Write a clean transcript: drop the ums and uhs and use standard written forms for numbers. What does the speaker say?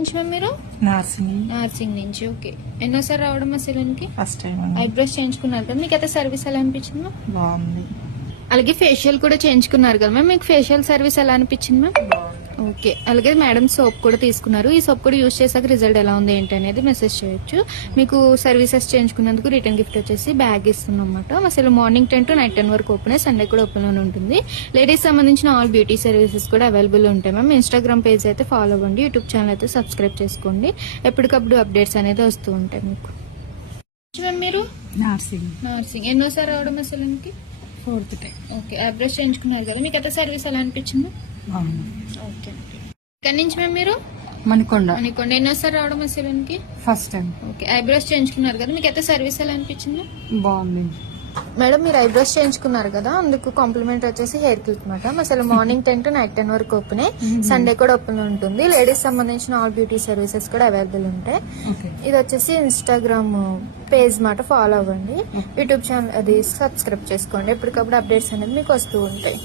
నుంచి మ్యామ్ మీరు నర్సింగ్ నుంచి. ఓకే, ఎన్నోసారి రావడం మా సెలూన్ కి? First time. ఐబ్రోస్ చేయించుకున్నారు కదా, మీకు అయితే సర్వీస్ ఎలా అనిపించింది మ్యామ్? బాగుంది. అలాగే ఫేషియల్ కూడా చేయించుకున్నారు కదా మ్యామ్, మీకు ఫేషియల్ సర్వీస్ ఎలా అనిపించింది మ్యామ్? ఓకే, అలాగే మేడం సోప్ కూడా తీసుకున్నారు. ఈ సోప్ కూడా యూజ్ చేశాక రిజల్ట్ ఎలా ఉంది ఏంటి అనేది మెసేజ్ చేయొచ్చు. మీకు సర్వీసెస్ చేయించుకున్నందుకు రిటర్న్ గిఫ్ట్ వచ్చేసి బ్యాగ్ ఇస్తున్నాం అన్నమాట. అసలు మార్నింగ్ 10 to నైట్ 10 వరకు ఓపెన్, సండే కూడా ఓపెన్ లోనే ఉంటుంది. లేడీస్ సంబంధించిన ఆల్ బ్యూటీ సర్వీసెస్ కూడా అవైలబుల్ ఉంటాయి మ్యామ్. ఇన్స్టాగ్రామ్ పేజ్ అయితే ఫాలో అవ్వండి, యూట్యూబ్ ఛానల్ అయితే సబ్స్క్రైబ్ చేసుకోండి. ఎప్పటికప్పుడు అప్డేట్స్ అనేది వస్తూ ఉంటాయి మీకు. మీరు నర్సింగ్ ఎన్నోసారి రావడం అసలు? 4th time. ఓకే, ఐబ్రోస్ చేయించుకున్నారు కదా, మీకు అయితే సర్వీస్ ఎలా అనిపించింది? ఓకే, ఇక్కడ నుంచి మ్యామ్ మీరు మణికొండ. ఎన్నోసారి రావడం అసలు? First time. ఓకే, ఐబ్రోస్ చేయించుకున్నారు కదా, మీకు అయితే సర్వీస్ ఎలా అనిపించింది? బాగుంది మేడం. మీరు ఐబ్రోస్ చేయించుకున్నారు కదా, అందుకు కాంప్లిమెంట్ వచ్చేసి హెయిర్ క్లిప్ మేడం. అసలు మార్నింగ్ 10 to నైట్ 10 వరకు ఓపెన్, సండే కూడా ఓపెన్ ఉంటుంది. లేడీస్ సంబంధించిన ఆల్ బ్యూటీ సర్వీసెస్ కూడా అవైలబుల్ ఉంటాయి. ఇది వచ్చేసి ఇన్స్టాగ్రామ్ పేజ్ మాట ఫాలో అవ్వండి, యూట్యూబ్ ఛానల్ అది సబ్స్క్రైబ్ చేసుకోండి. ఎప్పటికప్పుడు అప్డేట్స్ అనేది మీకు వస్తూ ఉంటాయి.